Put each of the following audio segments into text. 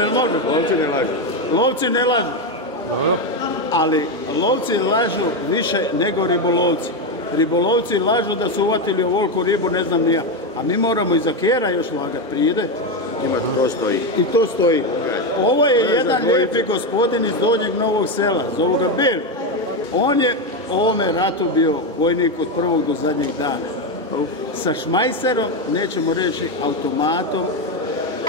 Lovci ne lažu. Lovci ne lažu. Ali lovci lažu više nego ribolovci. Ribolovci lažu da su uvatili ovoliku ribu, ne znam ni ja. A mi moramo iza kjera još lagat, pride. Ima to stoji. I to stoji. Ovo je jedan lijepi gospodin iz Donjeg Novog Sela, zovu ga Bel. On je u ovome ratu bio vojnik od prvog do zadnjeg dana. Sa šmajserom, nećemo reći automatom,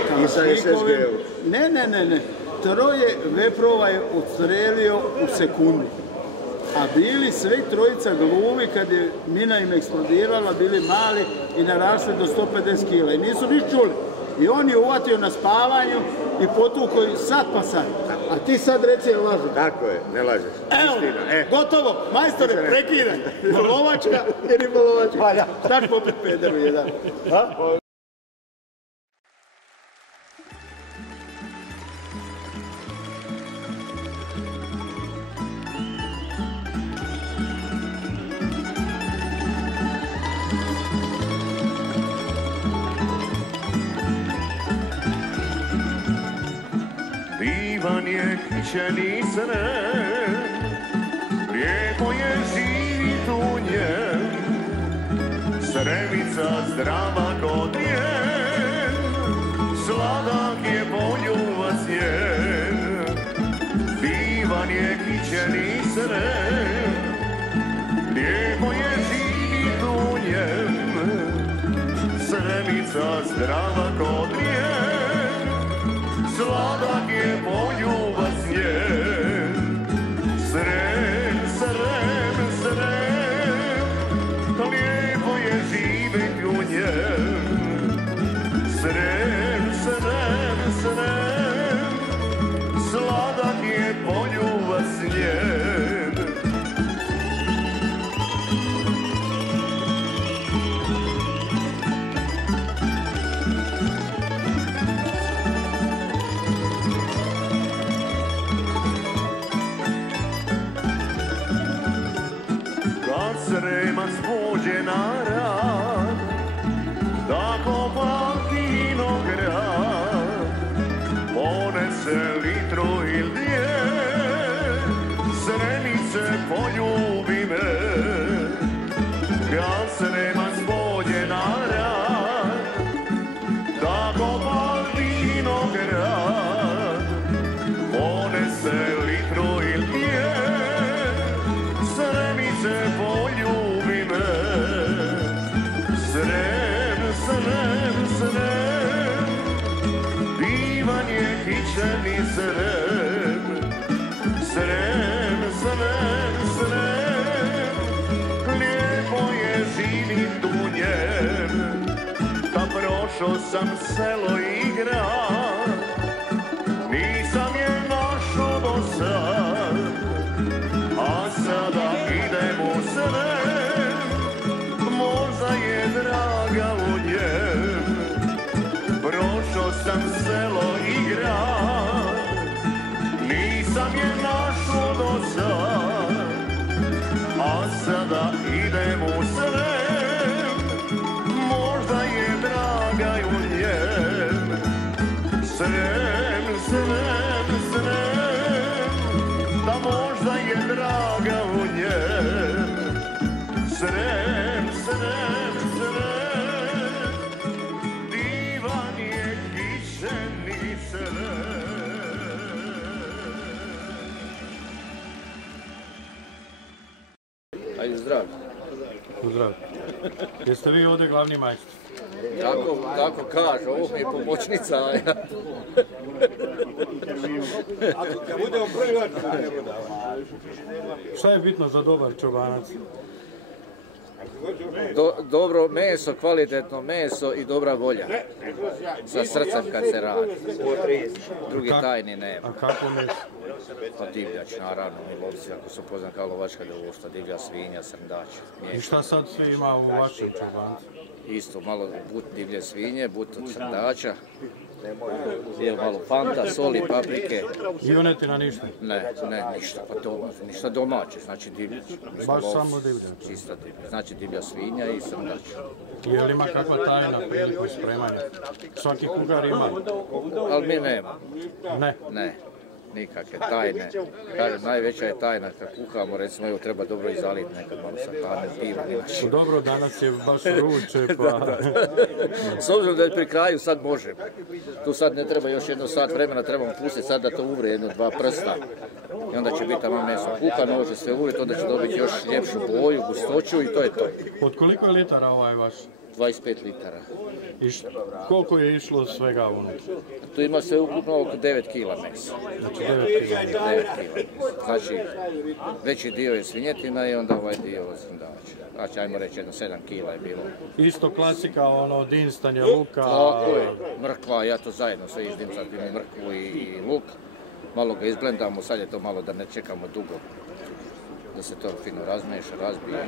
kalasnikovim. Ne. Troje veprova je odstrelio u sekundi. A bili svi trojica gluvi kad je mina im eksplodirala, bili mali i narasli do 150 kila. I nisu niš čuli. I on je uvatio na spavanju i potukao sad pa sad. A ti sad reci je lažeš. Tako je, ne lažeš. Evo, gotovo, majstore, prekidaj. Lovačka i ribolovačka. Valja. Staš popet pederu jedan. Divan je kićeni sren, lijepo je živit u njem, sremica zdrava kod njen, sladak je poljubac njen. Divan je kićeni sren, lijepo je živit u njem, sremica zdrava kod njen, sladak je poljubac njen. Srem, srem, srem, lijepo je živjet u njem. Srem, srem, srem, sladak je poljubac njen. Sremac pođe na rad, da kopa vinograd, ponese litru il dvije, Sremice poljubi me. Kad Sremac pođe na rad, da kopa vinograd, ponese litru il dvije, Sremice poljubi me. Srem, srem, srem, divan je kićeni srem. Srem, srem, srem, lijepo je živit u njem. Da prošao sam selo i grad, nisam je našao do sad. A sada idem u Srem, možda je draga u njem. Prošao sam selo i grad, nisam je našao do sad. A sada idem u Srem, možda je draga u njem. Srem, srem, srem, da možda je draga u njem. Srem, srem, srem, divan je kićeni srem. Ajde, zdrav. Zdrav. Jeste vi ovdje glavni majstor? Tako kaže, ovo mi je pomoćnica. Šta je bitno za dobar čobanac? Dobro meso, kvalitetno meso i dobra volja. Sa srcem kad se radi. Drugi tajni nema. A kako meso? Pa divljač, naravno, mi lovci, ako su poznan kao lovačka društva, divlja svinja, srndač. I šta sad sve ima u vašem čobancu? Isto, malo but divlje svinje, but od srndača, Evo malo fanta, soli, paprike. I junetina ništa? Ne, ništa, pa ništa domaće, znači divljač. Baš samo divljač? Čista divljač, znači divlja svinja i srndač. Je li ima kakva tajna priliku spremanja? Svaki kuhar ima? Ali mi nema. Ne? Ne, nikakve tajne. Kažem, najveća je tajna kad kuhamo, recimo, evo treba dobro izaliti nekad malo sa hladnim pivom. Dobro, danas je baš vruće, pa... S obzirom da je pri kraju, sad može. Tu sad ne treba još jedno sat vremena, trebamo pustiti sad da to uvre jedno, 2 prsta. I onda će biti tamo meso kuhano, može sve uvriti, onda će dobiti još ljepšu boju, gustoću i to je to. Od koliko je litara ovaj vaš? 25 litara. I koliko je išlo svega unutra? Tu ima sve ukupno oko 9 kila mesa. Znači 9 kila. 9 kila. Znači, veći dio je svinjetina i onda ovaj dio srndača. Znači, ajmo reći, jedno 7 kila je bilo. Isto klasika, ono, dinstanje luka... Tako je, mrkva, ja to zajedno sve izdimcam, mrkvu i luk. Malo ga izblendamo, sad je to malo da ne čekamo dugo. Da se to fino razmeša, razbije.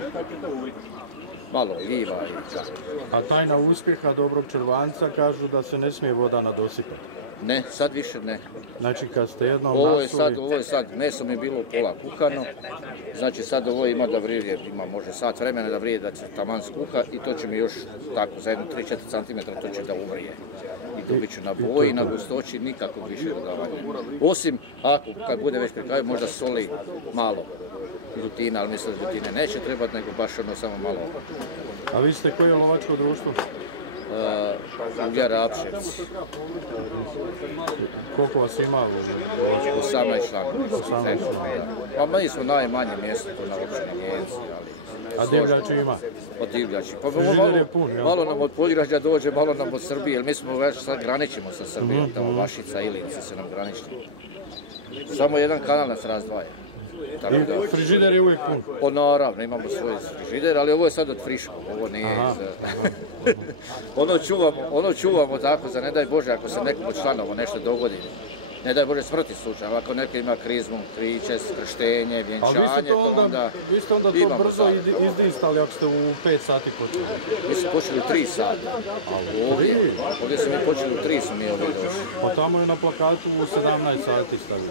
Malo ljiva i čak. A tajna uspjeha dobrog črvanca kažu da se ne smije voda nadosipati. Ne, sad više ne. Znači kad ste jednom Ovo je sad, meso mi je bilo pola kuhano, znači sad ovo ima da vrije, ima može sat vremena da vrije da se taman skuha i to će mi još tako za jedno 3-4 cm to će da uvrije. I dobit ću na boji, na gustoći, nikakvog više dodavanja. Osim ako kad bude već pri kraju možda soli malo rutina, ali mislim da rutine neće trebati nego baš ono samo malo. A vi ste koje lovačko društvo? Uglja Rapšec. Koliko vas ima? 18 članova. Pa mi smo najmanje mjesto tu na općini Nijemci. A divljači ima? Od divljači. Pa malo nam od Podgrađa dođe, malo nam od Srbije, jer mi smo već sad graničimo sa Srbijom, tamo Vašica, Ilinci se nam graničimo. Samo jedan kanal nas razdvaja. I frižider je uvijek pun? Pa naravno, imamo svoj frižider, ali ovo je sad od friško, ovo nije iz... ono čuvamo tako, za ne daj Bože, ako se nekom od članova nešto dogodi. Ne daj Bože smrti slučaj, ako neko ima krizmu, kriče, krštenje, vjenčanje, to onda... Vi ste onda to brzo izdinstali ako ste u 5 sati počeli? Mi smo počeli u 3 sata. Ovdje smo mi počeli u 3 su mi ovdje došli. Pa tamo je na plakatu u 17 sati stavili.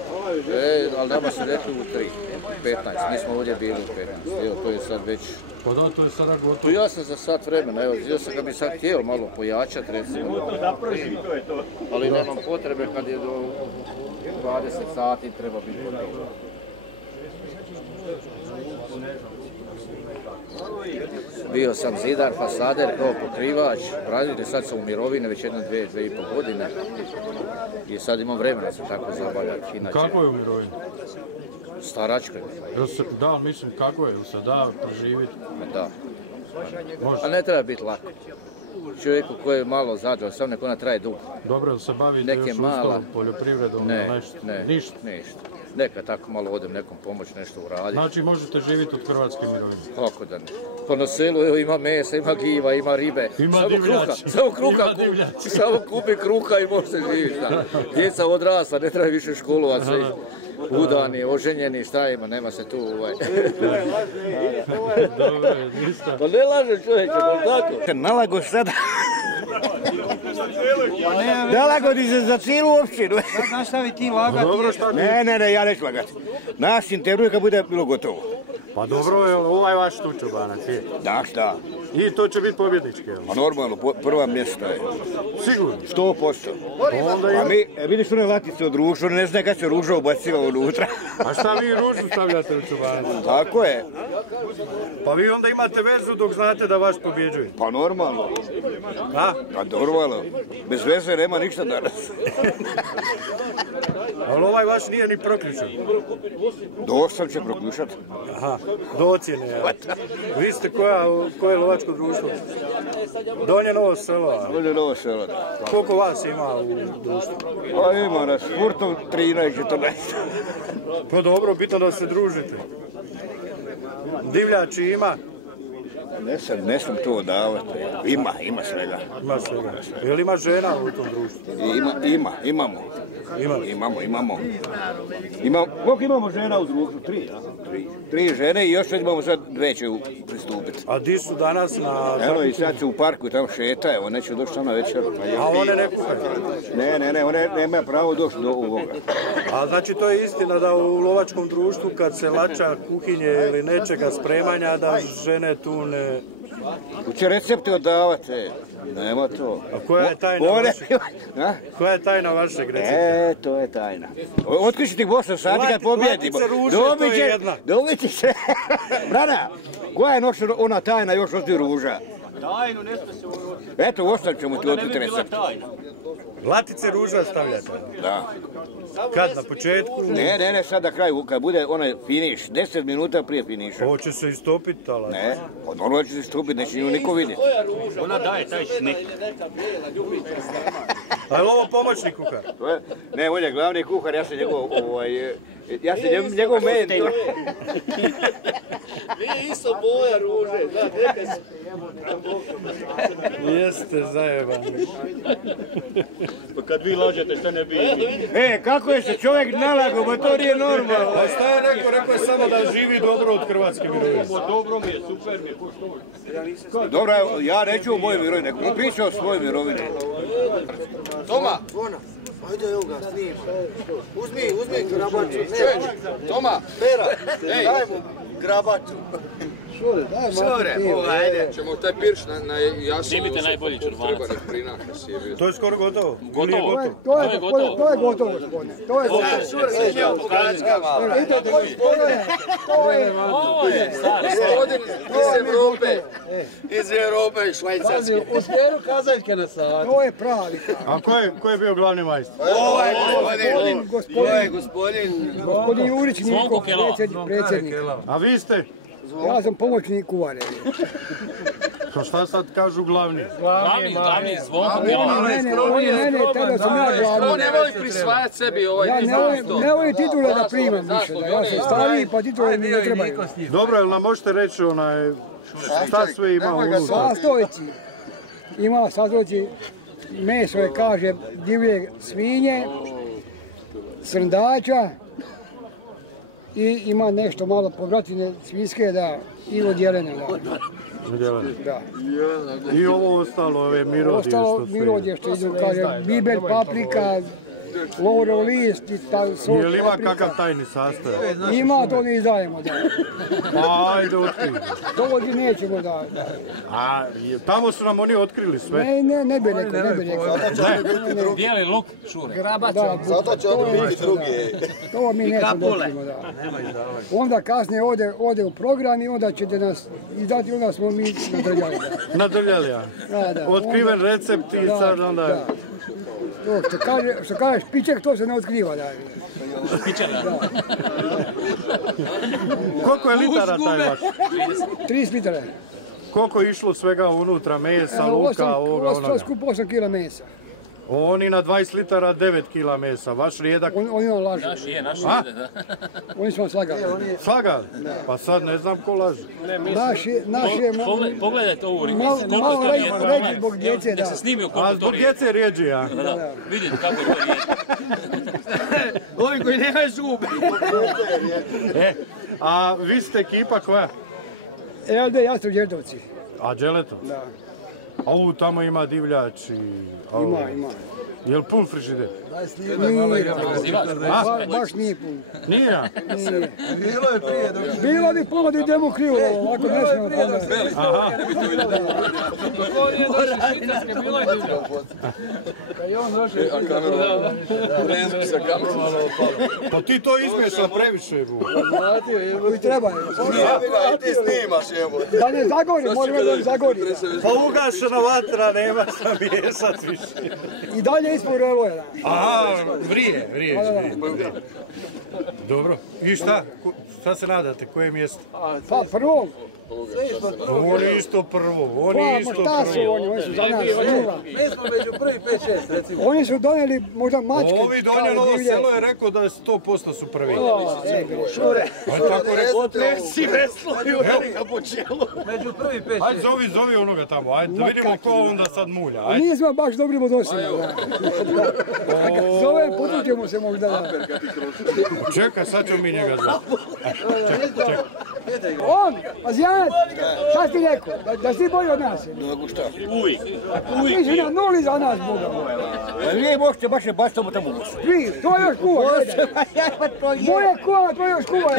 Ali nama su rekli u 3, u 15, mi smo ovdje bili u 15, evo to je sad već... Pa da, to je sada gotovo. Ja sam za sat vremena, evo, vidio sam kad bi sad htio malo pojačati, recimo. Ali nemam potrebe kad je do 20 sati treba biti gotovo. Bio sam zidar, fasader, kao pokrivač, branitelj, sad sam u mirovini već 2,5 godine i sad imam vremena se tako zabavljati. Kako je u mirovini? Staračko je. Da, mislim kako je, se da preživjeti? Da. A ne treba biti lako. Čovjeku koji je malo zadržao, samo neko ona traje dugo. Dobro, da se bavite još ustavom, poljoprivredom, nešto? Ništa. Neka tako malo odem nekom pomoć, nešto uraditi. Znači možete živjeti od hrvatske mirovine? Kako da ne. Po na selu ima mesa, ima gljiva, ima ribe. Ima divljač. Samo kupi kruha i može se živjeti. Djeca odrasla, ne treba više školovati se. Udani, oženjeni, šta ima, nema se tu Dobro, ništa. Pa ne laže čovječe, pa tako. Nalago sada. Nalagodi se za cijelu općinu. Znaš šta vi ti lagati? Ne, ja neću lagati. Nas intervju kad bude bilo gotovo. Pa dobro je ovaj vaš tu čobanac, je? Da, šta? I to će biti pobjednički, jel? Pa normalno, prva mjesta je. Sigurno? 100%. Pa mi, vidiš one latice od ruža, ne zna kad se ruža ubaciva unutra. A šta vi ružu stavljate u čobanac? Tako je. Pa vi onda imate vezu dok znate da vaš pobjeđuje? Pa normalno. A? Pa normalno. Bez veze nema ništa danas. Ali ovaj vaš nije ni proključan. Do 8 će proključati. Aha, do ocjene, ja. Vi ste koje lovačko društvo? Donje Novo Selo. Donje Novo Selo, da. Koliko vas ima u društvu? Pa ima nas, sportom 13-14. Pa dobro, bitno da se družite. Divljači ima? Ne sam to odavati. Ima svega. Ima svega. Je li ima žena u tom društvu? Imamo. Imamo. Koliko imamo žena u društvu? 3, ja? 3 žene i još imamo sad 2 će pristupiti. A di su danas na... Evo i sad su u parku i tamo šetaju, one će doći tamo na večer. A one ne kuhaju? Ne, one nema pravo doći do ovoga. A znači to je istina da u lovačkom društvu kad se lača kuhinje ili nečega spremanja da žene tu ne... Tu će recepte odavati, nema to. A koja je tajna vašeg? Koja je tajna vašeg recepta? To je tajna. Otkriši ti 8 sati kad pobjedimo. Latice ruže, to je jedna. Dobit će se. Brana, koja je ona tajna još osti ruža? Tajnu ne smije se ovo... Eto, ostavit ćemo ti otkriti recept. Latice ruža stavljate? Da. Kad, na početku? Ne, sad na kraju, kad bude onaj finiš, 10 minuta prije finiša. Ovo će se istopiti, ali... Ne, ono će se istopiti, neće nju niko vidjeti. Ona daje taj šnek. A je li ovo pomoćni kuhar? Ne, on je glavni kuhar, ja sam njegov mentor. Vi isto boja ruže, da, nekaj se... Jeste zajebani. Pa kad vi lažete, šta ne bi... Kako je se čovjek nalago, ba to nije normalno. A šta je rekao? Rekao je samo da živi dobro od hrvatske mirovine. Dobro mi je, super mi je, pošto... Dobro, ja neću o mojoj mirovini, neko priča o svojoj mirovini. Toma! Ajde, evo ga, snima. Uzmi grabaču. Toma! Pera, daj mu grabaču. Šure, ajde. Ćemo taj pirš na jasno... Snimite najbolji čurvanac. Treba da prinaša sjebio. To je skoro gotovo. Gotovo. To je gotovo, gospodine. To je gotovo. Ovo je, Gospodin iz Evrope i Švajcarske. U smjeru kazaljke na sadu. To je pravi. A ko je bio glavni majstor? Gospodin Jurić Niko, predsjednik. A vi ste? Ja sam pomoćnik kuvare. To šta sad kažu glavni? Glavni Zvonko. Oni mene, tada sam ja glavni. On ne voli prisvajati sebi ovaj Ja ne volim titule da primam više. Ja sam stariji pa titule mi ne trebaju. Dobro, jel nam možete reći šta sve ima unutra? Sastojci. Ima sastojci, meso je, kaže, divlje svinje, srndača i ima nešto malo povratine svinjske, da, i odjelene. Da. I ovo ostalo, ove mirodje što Ostalo mirodje što idu, kaže, biber, paprika, laurel list i sos. Je li ima kakav tajni sastojak? Ima, to ne izdajemo, da. Ajde, otkri. To ovdje nećemo da. A tamo su nam oni otkrili sve. Ne bi rekao. Bijeli luk, šure. Zato će oni biti drugi. To mi nećemo da otkrimo, da. Onda kasnije ode u program i onda ćete nas izdati, onda smo mi nadrljali. Nadrljali, ja. Otkriven recept i sad onda... Što kaže špiček, to se ne otkriva. Špiček, da. Koliko je litara taj vaš? 30 litara. Koliko je išlo svega unutra, mesa, luka, ovoga, onoga? Skupo 8 kila mesa. Oni na 20 litara 9 kila mesa, vaš rijedak... Oni nam lažu. Naš je, da. Oni su vam slagali. Slagali? Pa sad ne znam ko laže. Naš je... Pogledajte ovu malo reći zbog djece, da. Se snimio koliko A zbog djece rijeđe, ja? Da. Vidite kako je to rijeđe. Ovi koji nemaju zube. A vi ste ekipa koja? LD Jastru Đerdovci. A Đeleto? Da. A ovo tamo ima divljač i... Ima. Je li pun frižider? Baš nije pun. Nije ja? Bilo je prije dok... Bilo bi puno da idemo krivo, ovako ne smemo pogledati. Aha. Bilo je divlja. A kameru, Renzo sa kamerom. Pa ti to izmješao previše, bu. Koji treba je. I ti snimaš, evo. Da ne zagori, možemo da ne zagori. Pa ugašena vatra, nema šta miješat više. I dalje ispod revoja. Aha, vrije. Dobro. I šta? Šta se nadate? Koje mjesto? Pa prvo, Oni isto prvo, oni isto prvo. Oni su za nas druga. Mi smo među prvi 5-6, recimo. Oni su donijeli možda mačke. Ovi donijeli ovo selo je rekao da je 100% su prvi. Šure, Nek si veslaju, ga po čelu. među prvi 5-6. Ajde, zovi onoga tamo, ajde da vidimo ko onda sad mulja. Ajde. Nismo baš dobri odnosima. Zovem, potućemo se možda. Čekaj, sad ćemo mi njega zvati. Čekaj. On, Azijanac, šta ti rekao? Da si bolji od nas? Mogu šta? Uvijek. Ti si na nuli za nas, Boga. Nije možete baš je baš tamo ući. Vi, to još kuva. Moje kuva, to još kuva.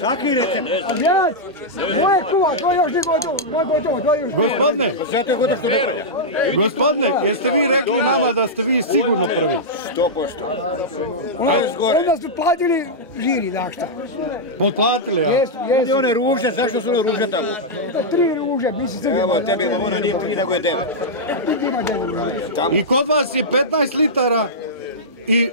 Sakvirete. Azijanac, moje kuva, to još nije gotovo. To još kuva. Gospodine, Zato je gotovo što ne pranja. gospodine, jeste vi rekli nama da ste vi sigurno prvi? 100%. Onda su platili žiri, znaš šta. Potplatili, ja? Jesu. I one ruže, zašto su one ruže tamo? 3 ruže, mi se srbima. Evo, tebi ona nije 3, nego je 9. Ti ima 9 ruže. I kod vas je 15 litara i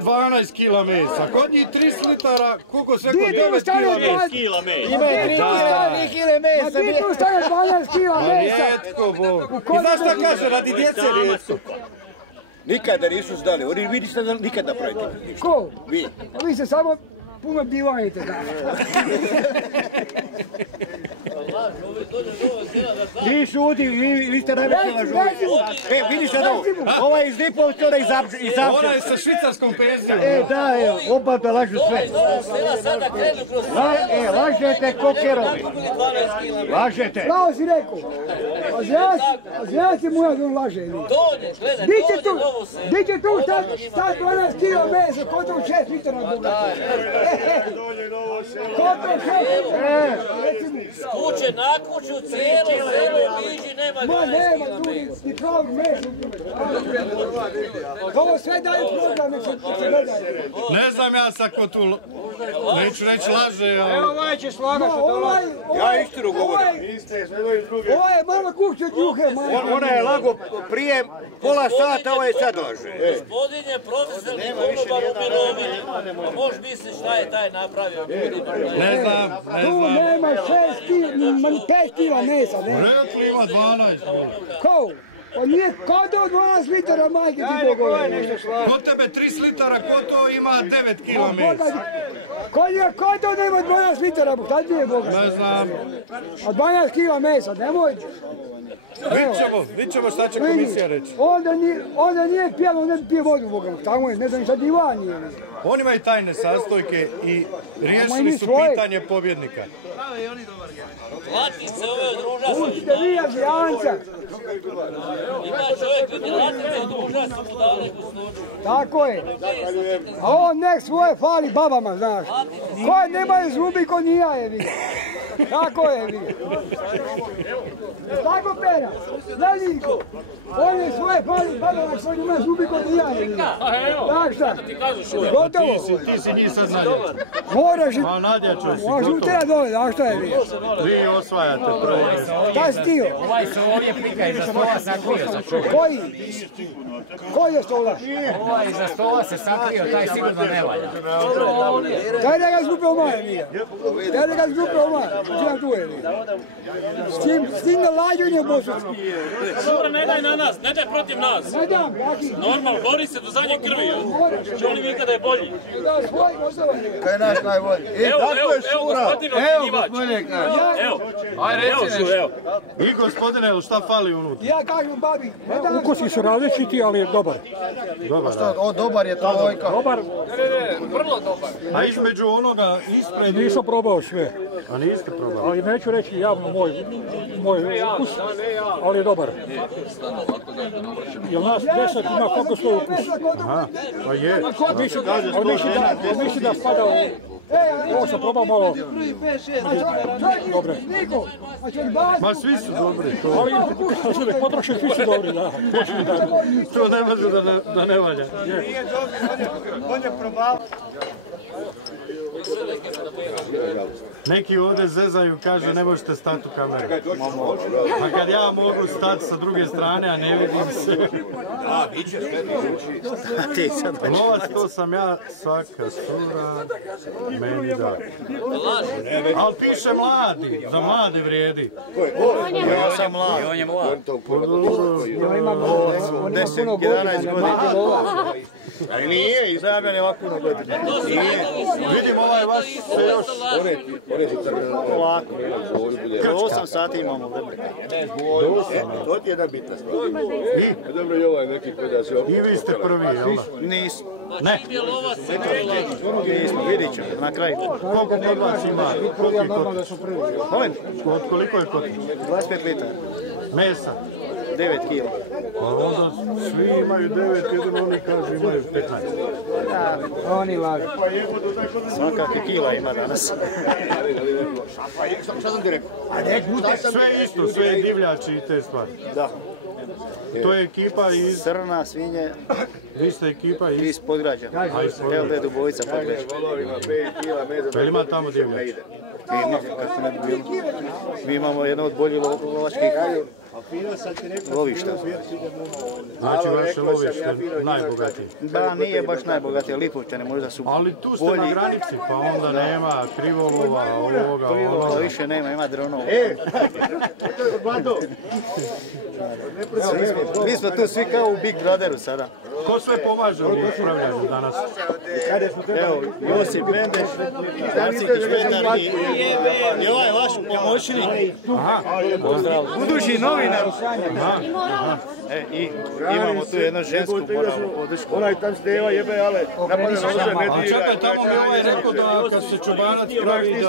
12 kila mesa. Kod njih 30 litara, koliko sve kod 9 kila mesa. Kila me. Ima 3 kile mesa. Ma ti tu stavio 12 kila mesa. Rijetko, Bog. I znaš šta kaže, radi djece rijetko. Nikada nisu znali, oni vi niste znali nikad napraviti. Ko? Vi. A vi se samo puno divanjite, znaš. Vi šuti, vi ste najveći lažovi. Vidiš sad ovo, ovaj iz Lipovca, onaj iz Avša. Ona je sa švicarskom penzijom. Da, oba da lažu sve. Lažete ko kerovi. Lažete. Pravo si rekao. Azijanac je moja da on laže. Di će tu stat 12 kila mesa, ko to 6 litara Boga. Ko to 6? Kuće na kuću, cijelo selo bliži, nema Ma nema tu ni pravog mesa. Ovo sve daje program, nek se gledaju. Ne znam ja sad ko tu, neću reći laže, ali... Evo ovaj će slagati što dolazi. Ja istinu govorim. Ovo je malo gušće od juhe. Ona je lago prije pola sata, ovo je sad laže. Gospodin je profesionalni konobar u Milovini. Pa možeš misliti šta je taj napravio. Ne znam. Tu nema 5 kila mesa. Rekli ima 12. Ko? On nije kod od 12 litara majke ti Boga. Kod tebe 30 litara, kod to ima 9 kila mesa. Kod to nema 12 litara, šta ti je Boga? Ne znam. A 12 kila mesa, nemoj. Vidit ćemo šta će komisija reći. Onda nije pijano, onda pije vodu Boga. Tamo je, ne znam šta divan nije. Oni imaju tajne sastojke i riješili su pitanje pobjednika. Latice ove druža. Učite vi Azijanca. Ima čovjek vidi latice druža su mu dali gustoću. Tako je. A on nek svoje fali babama, znaš. Koje nemaju zubi ko nija je vi. Tako je vi. Tako Pera, Leninko. On je svoje fali babama koji nema zubi ko nija je vi. Tak šta? Gotovo. Ti si njih sad Nadja. Moraš A Nadja će si, Možeš utjera dole, znaš šta je vi. Vi osvajate prvo. Šta si tio? Ovaj se ovdje prika iza stola sakrio sa čovjek. Koji? Koji je stola? Ovaj iza stola se sakrio, taj sigurno ne valja. Daj da ga izgupio moje, Mija. Daj da ga izgupio moje. Čijam tu je, Mija. S tim nalađenjem bosanskom. Dobro, ne daj na nas, ne daj protiv nas. Ne dam, jaki. Normalno, bori se do zadnje krvi. Želi vi kada je bolji. Da, svoj gotovo. Kaj je naš najbolji? Evo, gospodin ocjenjivač. Evo, ajde reci nešto. I gospodine, šta fali unutra? Ja kažem babi. Ukusi su različiti, ali je dobar. Dobar, da. Dobar je trojka. Dobar, Vrlo dobar. A između onoga ispred... nisam probao sve. A niste probali? Ali neću reći javno moj ukus, ali je dobar. Jer nas 10 ima koliko svoj ukus. Aha, pa je. Mislim da spada u... Ovo sam probao malo... Dobre. Ma svi su dobri. Ali potroši svi su dobri, da. To ne može da ne valja. On je probao. Neki ovdje zezaju, kaže ne možete stati u kameru. A kad ja mogu stati sa druge strane, a ne vidim se. Lovac, to sam ja, svaka sura. meni da. Ali piše mladi, za mlade vrijedi. Ja sam mlad. I on je mlad. Ja imam 10-11 godina. Ali nije, izrabljan je ovako puno godina. Vidim ovaj vaš se još... Ovako. 8 sati imamo vremena. To ti je jedna bitna stvar. Dobro i ovaj neki kada se... I vi ste prvi, jel da? Nismo. Ne. Nismo, vidit ćemo na kraju. Koliko kod vas ima? Molim? Od koliko je kod? 25 litara. Mesa? 9 kila. Pa onda svi imaju 9, jedino oni kažu imaju 15. Da, oni lažu. Svakakve kila ima danas. Šta sam ti rekao? Sve isto, sve divljači i te stvari. Da. To je ekipa iz... Srna, svinje. Vi ste ekipa iz... Iz Podgrađa. LD Dubovica Podgrađa. Jel ima tamo divljači? Ima, kako ne bi bilo. Mi imamo jedno od boljih lovačkih lovišta. Znači vaše lovište najbogatije? Da, nije baš najbogatije, Lipovčane možda su bolji. Ali tu ste na granici, pa onda nema krivolova, ovoga, ovoga. Više nema, ima dronova. Mi smo tu svi kao u Big Brotheru sada. Ko sve pomaže u upravljanju danas? Evo, Josip Bendeš, Jacik Švetar i ovaj vaš pomoćnik. Budući novinar. I imamo tu jednu žensku podršku. Onaj tam Steva jebe, ale napada nože, ne dira. A čekaj, tamo mi ovaj rekao da kad se čobanac pravi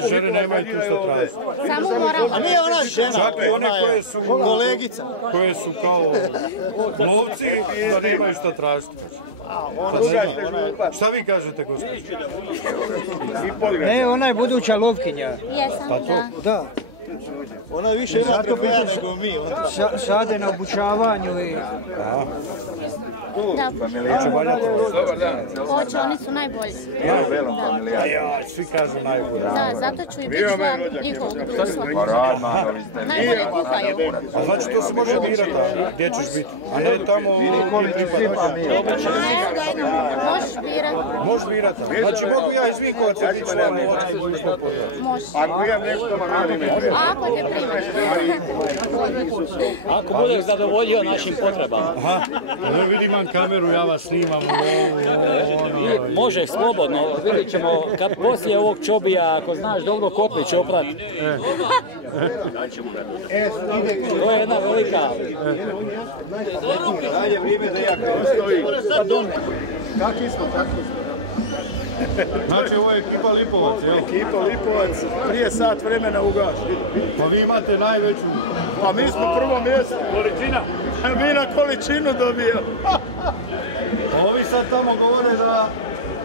da žene nemaju tu šta tražiti. A nije ona žena, ona je kolegica. Koje su kao lovci da nemaju šta tražiti. Šta vi kažete, gospođo? Ne, ona je buduća lovkinja. Jesam, da. Ona je više ima trofeja nego mi. Sade na obučavanju i... Da. Dobar dan. Hoće, oni su najbolji. Svi kažu najbolji. Da, zato ću i biti član njihovog društva. Najbolje kuhaju. A znači to se može birati, gdje ćeš biti? A ne tamo... Možeš birati. Možeš birati. Znači mogu ja iz Vinkovaca biti član lovačkog društva? Možeš. Ako imam nešto, ako te primaš. Ako budeš zadovoljio našim potrebama. Aha, vidim imam kameru, ja vas snimam. Može, slobodno, vidjet ćemo kad poslije ovog čobija, ako znaš dobro kopni će oprati. To je jedna velika. dalje vrijeme da ja stoji. Kakvi smo, kakvi smo. Znači ovo je ekipa Lipovac, jel? Ekipa Lipovac, prije sat vremena ugaši. Pa vi imate najveću... Pa mi smo prvo mjesto. Količina? Mi na količinu dobijamo. Ovi sad tamo govore da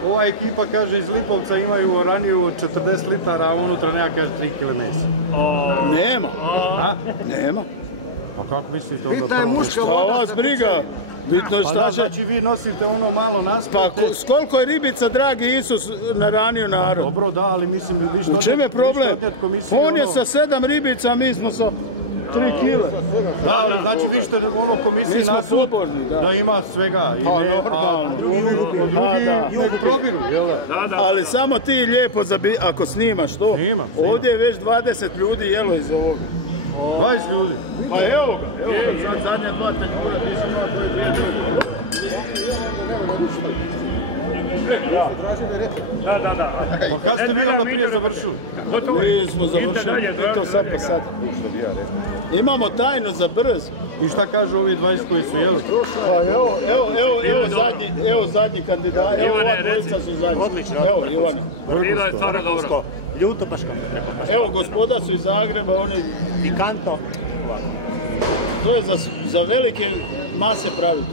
ova ekipa, kaže, iz Lipovca imaju oraniju od 40 litara, a unutra nema, kaže, 3 kg mesa. Nema. Nema. Pa kako mislite onda? Pita je muška voda. Vas briga. Bitno je šta će... Znači vi nosite ono malo naspred. Pa s koliko je ribica, dragi Isus, naranio narod? Dobro, da, ali mislim... U čem je problem? On je sa 7 ribica, mi smo sa 3 kile. Da, znači vi ste ono komisiji nasud da ima svega. Pa normalno. Nek probiru, jel da? Ali samo ti lijepo, ako snimaš to, ovdje je već 20 ljudi jelo iz ovoga. 20 ljudi? Pa evo ga, sad zadnje 2 tanjura, ti si imao tvoje 2 ljudi. Da. Pa kad ste vi onda prije završili? Mi smo završili, i to sad pa sad. Imamo tajnu za brz. I šta kažu ovi 20 koji su jeli? Evo zadnji kandidat, evo ova dvojica su zadnji. Odlično. Evo Ivana. Bilo je stvarno dobro. Ljuto baš kako. Evo gospoda su iz Zagreba, oni... Pikantno. To je za velike mase praviti.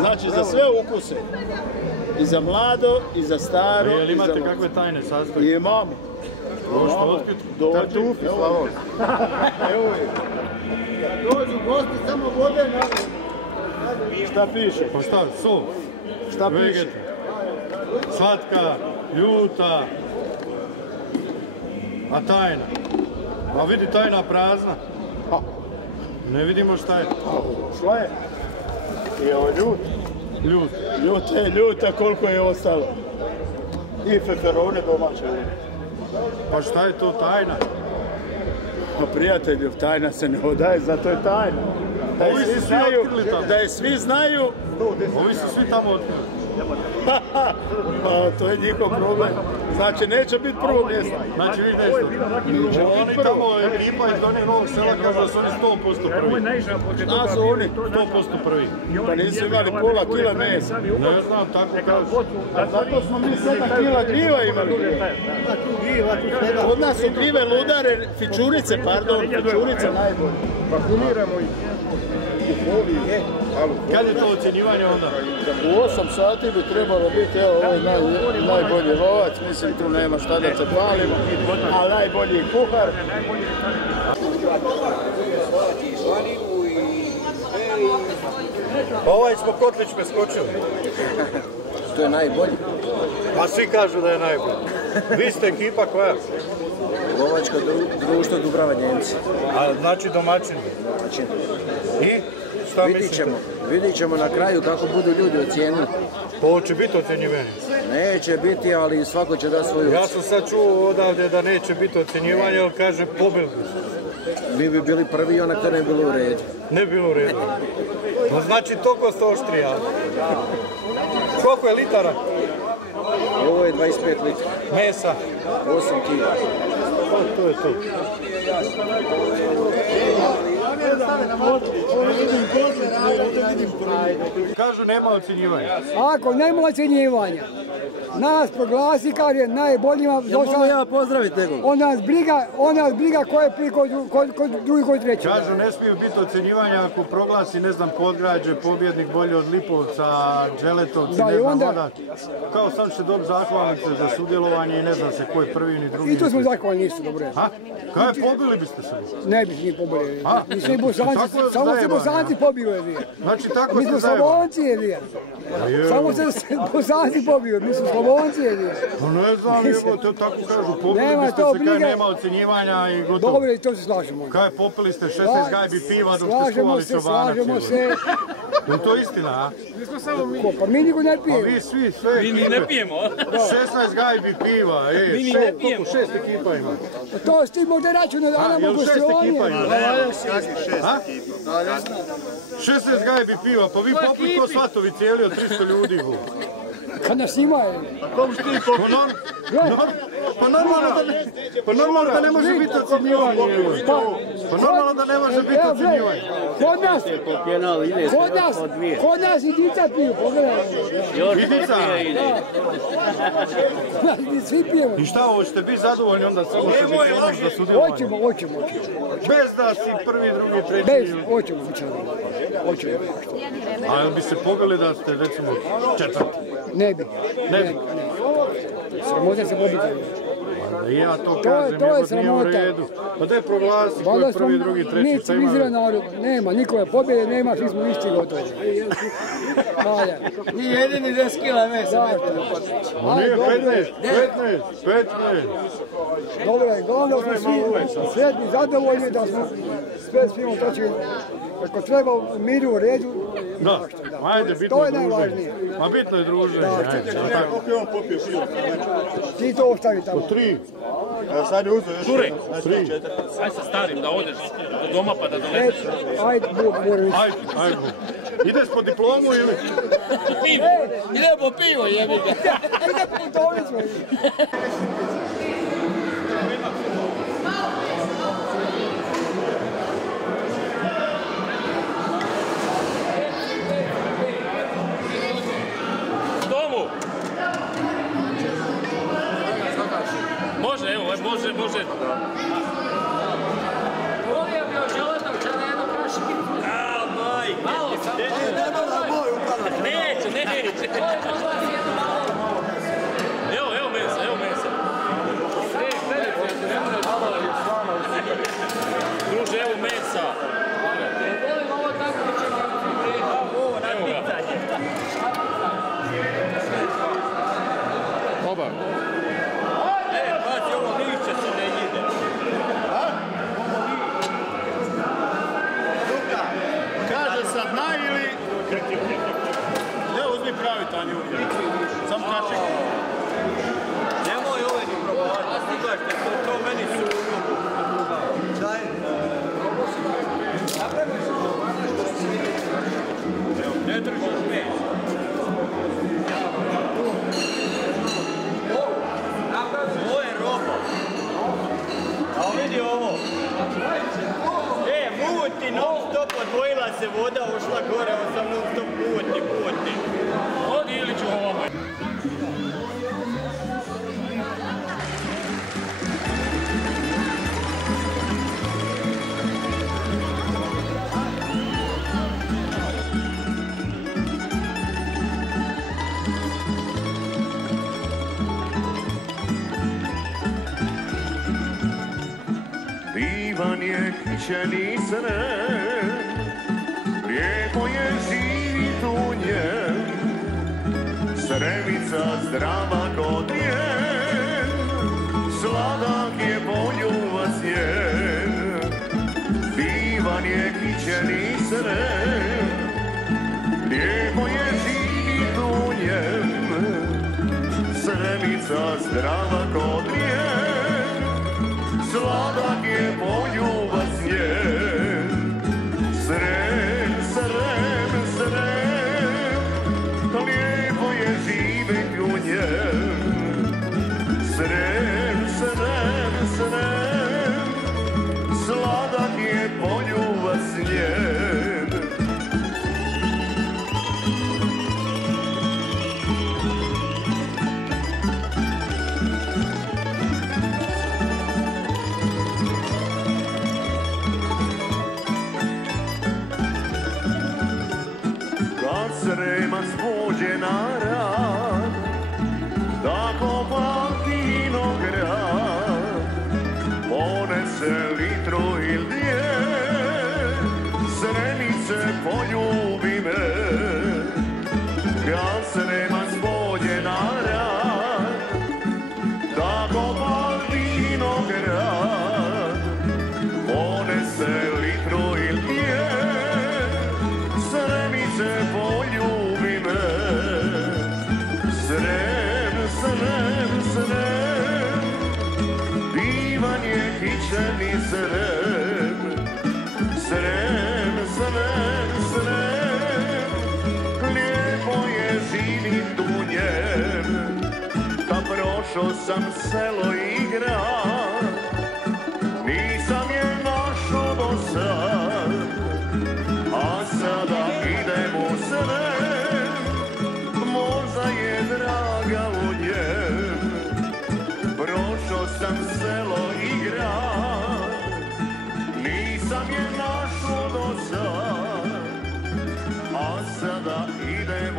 Znači za sve ukuse. I za mlado, i za staro. Jel imate kakve tajne sastojke? Imamo. Možete otkriti? Tartufi, Slavon. Evo je. Dođu gosti, samo vode na... Šta piše? Pa šta, sol? Šta piše? Vegeta. Slatka, ljuta. A tajna? A vidi tajna prazna. Ne vidimo šta je. Šta je? I ovo ljut. Ljut. Ljuta, koliko je ostalo? I feferone domaće. Pa šta je to tajna? Pa prijatelju, tajna se ne odaje, zato je tajna. Da je svi znaju. Ovi su svi tamo otkrili. Pa to je njihov problem. Znači neće biti prvo mjesto. Znači vi nešto. Oni tamo ekipa iz Donjeg Novog Sela kažu da su oni 100% prvi. Šta su oni? 100% prvi. Pa nisu imali pola kila mesa. Ne znam, tako kažu. Zato smo mi 7 kila gljiva imali. Od nas su gljive ludare, fičurice, pardon, fičurice najbolje. Vakumiramo ih u foliju. Kad je to ocjenjivanje onda? U 8 sati bi trebalo biti, evo, ovaj najbolji lovac, mislim tu nema šta da se hvalimo, a najbolji kuhar. Ovaj smo Kotlić preskočili. To je najbolji. Pa svi kažu da je najbolji. Vi ste ekipa koja? Lovačko društvo Dubrava Njemci. A znači domaćini? Domaćini. I? Šta mislite? Vidit ćemo na kraju kako budu ljudi ocijenili. Ovo će biti ocjenjivanje? Neće biti, ali svako će dati svoju ocjenu. Ja sam sad čuo odavde da neće biti ocjenjivanje, ali kaže pobili bi se. Mi bi bili prvi i onak to ne bi bilo u redu. Ne bi bilo u redu. No znači toliko ste oštri, ali. Koliko je litara? Ovo je 25 litara. Mesa? 8 kila. To je to. Kažu nema ocjenjivanja. Ako nema ocjenjivanja, nas proglasi kad je najboljima došao. Ja pozdraviti nego. On nas briga ko je prvi, ko drugi, ko treći. Kažu ne smiju biti ocjenjivanja ako proglasi, ne znam, Podgrađe, pobjednik bolji od Lipovca, Đeletovci, ne znam, onda. Kao sam će dobiti zahvalnice za sudjelovanje i ne znam se ko je prvi ni drugi. I to smo zahvalni isto, dobro je. Ha? Kaj pobili biste se? Ne bi ni pobili. Nismo i Bosanci, samo se Bosanci pobiju je. Znači tako mi smo Slavonci je. Samo se Bosanci pobiju, mi smo Slavonci je. Ne znam, to tako kažu, pobili biste se kaj nema ocjenjivanja i gotovo. Dobro, i to se slažemo. Kaj popili ste 16 gajbi piva dok ste skuvali čobana. Slažemo se. Je to istina, a? Nismo samo mi. Pa mi niko ne pijemo. Pa vi svi, sve ekipe. Mi ni ne pijemo. 16 gajbi piva, mi ni ne pijemo. 6 ekipa ima. To s tim možda računa da nam mogu se oni. 16 gajbi piva, pa vi popili ko svatovi cijeli od 300 ljudi. Kad nas ima je. Pa normalno da ne može biti ocjenjivanje. Pa normalno da ne može biti ocjenjivanje. Kod nas i dica piju, pogledaj. I dica? Svi pijemo. I šta, hoćete biti zadovoljni onda samo se biti za sudjelovanje? Hoćemo. Bez da si prvi, drugi, treći? Bez, hoćemo. A jel bi se pobili da ste recimo četvrti? Ne bi. Sramota se pobiti. I ja to kažem, to nije u redu. Pa da je proglasi ko je prvi, drugi, treći. Mi civiliziran narod, nema nikome pobjede, nema, svi smo isti gotovi. Ni jedini 10 kila mesa. Nije 15. Dobro je, glavno smo svi sretni, zadovoljni da smo sve svimo točili. Ako treba u miru, u redu, da, ajde, bitno je druženje. Ma bitno je druženje. Koliko je on popio pivo? Ti to ostavi tamo. 3. Sad je uzeo još 3. Aj sa starim da odeš do doma pa da doneseš. Ajde, moram ići. Ajde. Ideš po diplomu ili? Ide po pivo, jebi ga. Ide po putovnicu. Može, evo, može. Volio bi od Đeletovča na jednu kašikicu. A, maj! Malo samo. Ne mora moj upadati. Neće. Evo mesa. Druže, evo mesa. Volim ovo tako da će ovo na pitanje. Oba. Pazi, ovo lišće se ne ide. Kaže sad ili... Ne, uzmi pravi tanju. Sam kaček. divan je kićeni sren, lijepo je živit u njem, Sremica zdrava kod njen, sladak je poljubac njen. Divan je kićeni sren, lijepo je živit u njem, Sremica zdrava kod njen, sladak je poljubac njen. Srem, srem, srem, lijepo je živit u njem. Srem, srem, srem, sladak je poljubac njen. Sremac pođe na rad, da kopa vinograd, ponese litru il dvije, Sremice poljubi me. Kad Sremac pođe na rad, da kopa vinograd, ponese litru il dvije, Sremice poljubi me. Srem, srem, srem, divan je kićeni srem. Srem, srem, srem, lijepo je živit u njem. Da prošao sam selo i grad, nisam je našao do sad, a sada idem u Srem, možda je draga u njem. Prošao sam selo i grad, nisam je našao do sad, a sada idem